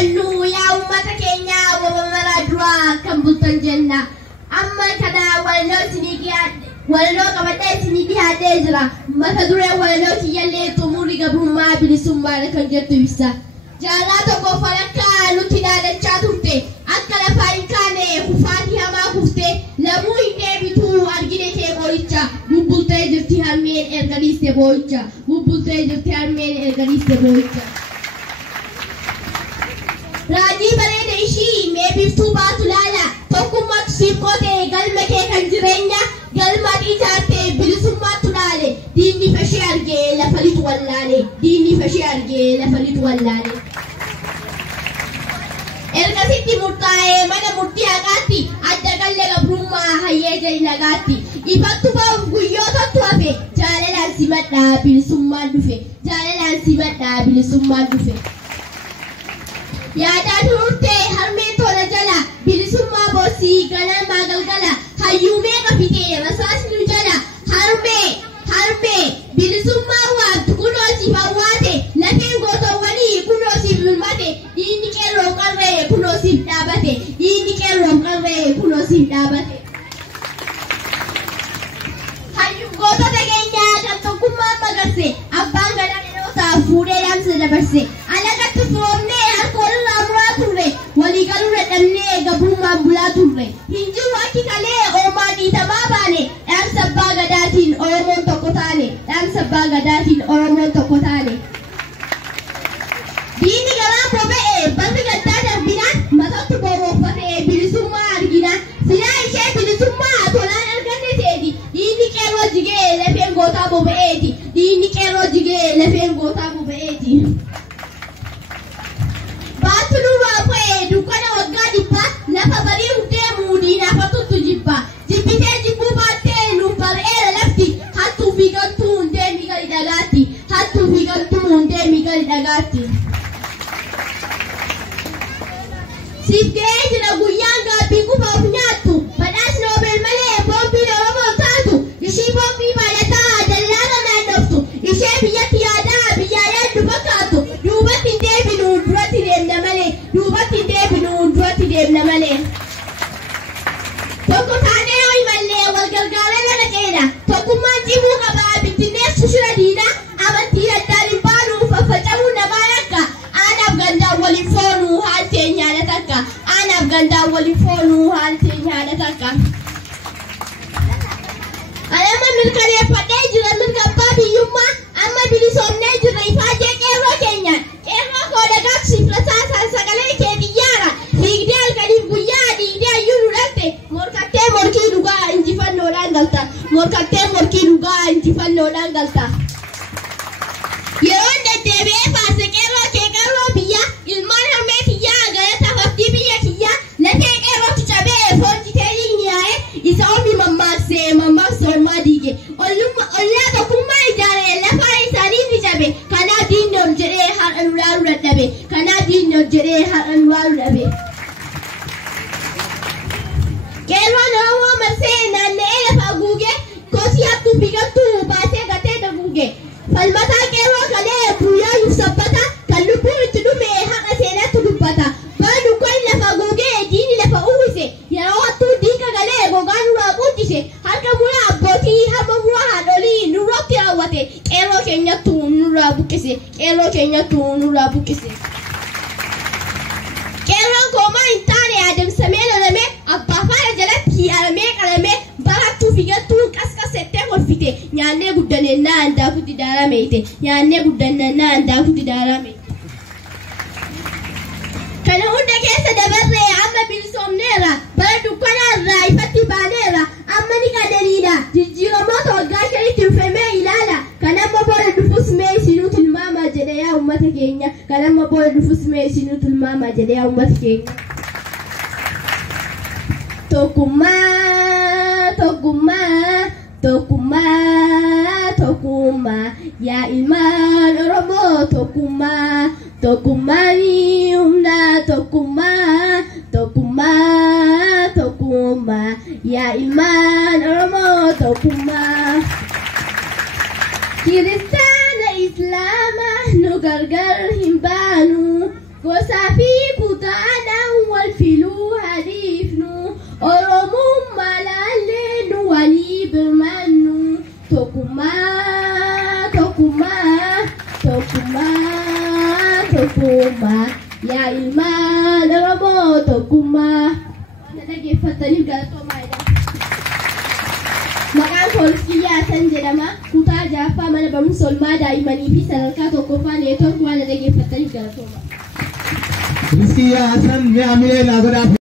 odeeffannoo yaa uummata keenya wamamaraa duraa kan bultan jenna. Amma kana walaloo qabadhee isinii dhiyaatee jira. Mata duree walaloo kiyyallee xumurii gabrummaa bilisummaa kan jettu ibsa. Jaarraa tokko falakkaa nutti dhaadachaa turte akka lafaa hin kaane kufaatii hamaa kufte lamuu hin deebituu argine kee boo'icha bubbultee jirti harmeen erganiiste boo'icha bubbultee jirti harmeen erganiiste boo'icha. Raajii bareeda ishii mee biftuu baatu laala tokkummaatu siif qootee galma kee kan jireenya galmaat ijaartee bilisummaatu dhaale diinni fashee argee lafa litu wallaale diinni fashee argee lafa litu wallaale. Ergasitti murtaa'ee mana murtii haqaatti adda galle gabrummaa hayyee jali nagaatti ifattu ba'uuf guyyootatti hafe jaalalaan simadhaa bilisummaan dhufe jaalalaan simadhaa bilisummaan dhufe. Yaadaa tururtee harmeen tola jala bilisummaa boosii ganamaa galgala hayyuumee qafitee rasaasni nu jala harmee bilisummaa waamtu kunoo siif hawwaate lafeen gootowwanii kunoo siif mul'ate diinni qeerroo qarree kunoo siif dhaabate diinni qeerroo qarree kunoo siif dhaabate. Hayyuu gootota keenyaa kan tokkummaan magarse abbaan gadaa dhalootaa fuudhee dhaamsa dabarse alagatti foomnee harkoolirraa muraa turre walii galuu dadhabnee gabrummaan bulaa turre hin jiru akki kalee oomaa dhiitamaa baane dhaamsa abbaa gadaatiin Oromoon tokko taane dhaamsa abbaa gadaatiin Oromoon tokko taane. Diinni garaa boba'ee barri gaddaa darbinaan matatti bobooffatee bilisummaa arginaan silaa ishee bilisummaa tolaan arganne seeti diinni qeerroo jigee lafeen gootaa boba'eeti diinni qeerroo jigee lafeen gootaa boba'eeti. Baattu nurraa bu'ee dukkana waggaa dhibbaa lafa barii deemuu diinaafatutti jibba jibbitee jibbuu baattee nuuf bar'eera lafti hattuu fi galtuu hundee miigali dhagaatti hattuu fi galtuu hundee miigali dhagaatti. Siif ga'ee jira guyyaan gaabbii qubaaf nyaattu badhaas noobel malee boombiin Oromoo taatu ishii boombii baalataa dallaala naannoftu ishee biyyatti yaadaa biyyaa yaaddu fakkaatu duubatti hin deebinu duratti deemna malee duubatti hin deebinu duratti deemna malee. Tokko taanee ho'i mallee wal gargaaree lana qeena tokkummaan cimuu qabaa bittinneessu shira diinaa amantii addaan hin baanu faffaca'uu namaa akka aanaaf gandaan waliin foonuu haaltee nyaata takka aanaaf gandaan waliin foonuu haaltee nyaata takka. Alama mirkaneeffadhee jira mirga abbaa biyyummaa amma bilisoomnee jirra ifaajee qeerroo keenyaan qeerroo koo dagaagsiif rasaasaan sagalee kee xiyyaara fiigdee halkaniif guyyaa dhiigdee ayyuu nu dhalte morkattee morkii dhugaa injifannoodhaan galta morkattee morkii dhugaa injifannoodhaan galta. Yeroon deddeebi'ee faarse qeerroo kee qeerroo biyyaa ilmaan harmee kiyyaa galataaf abdii biyya kiyyaa lafee qeerrootu cabee foonjitee dhiigniyaa'ee isa ormi mammaakse ormaa diige ollaa tokkummaa ijaaree lafaa isaanii ni cabe kanaaf diinni ol jedhee har'a nu laaluu dadhabe kanaaf diinni ol jedhee har'a nu laaluu dhabe. Qeerroon Oromoo marsee naanna'ee lafa guugee kosii hattuu biqiltuu baatee gatee daguuge falmataa qeerroo kalee guyyaa yuuf sabbata kan lubbuun itti dhume haqa seenatti dubbata bara dukkan lafa guugee diinni lafa uwwise yeroo hattuu diinka galee gogaa nurraa quuddise harka muraa abbootii hamma muraa haadholii nurratti raawwate qeerroo keenyattu nurraa buqqise qeerroo keenyattu nurraa buqqise. Qeerroon koomaa hin taane adamsamee lolamee abbaa faana jalatti hidhamee qalamee barattuu fi galtuun qasqasettee kolfite nyaannee guddannennaa handaafutti daarameete nyaannee guddannennaa handaafutti daarameete. Kana hunda keessa dabarree amma bilisoomneera bara dukkanaarraa ifatti baaneera amma ni qadariidha jijjiiramoota waggaa shanitti dhufemee ilaala kan amma booda dhufus mee isinuu tilmaamaa jedhe yaa uummata keenya kan amma booda dhufus mee isinuu tilmaamaa jedhe yaa uummata keenya. Tokkummaa tokkummaa tokkummaa tokkummaa yaa ilmaan Oromoo tokkummaa tokkummaan humna tokkummaa tokkummaa tokkummaa yaa ilmaan Oromoo tokkummaa. Kiristaana Islaamaa nu gargar hin baanu gosaa fi tokkummaa na dhaggeeffataniif galatoomaa jedha. Maqaan Koolkiyyaa san jedhama. Kutaa jaaffaa mana barumsa olmaa daa'immanii fi sadarkaa tokkoffaa neetwoork waan na dhaggeeffataniif galatoomaa. Koolkiyyaa san mi'a mi'ee laa godhaa.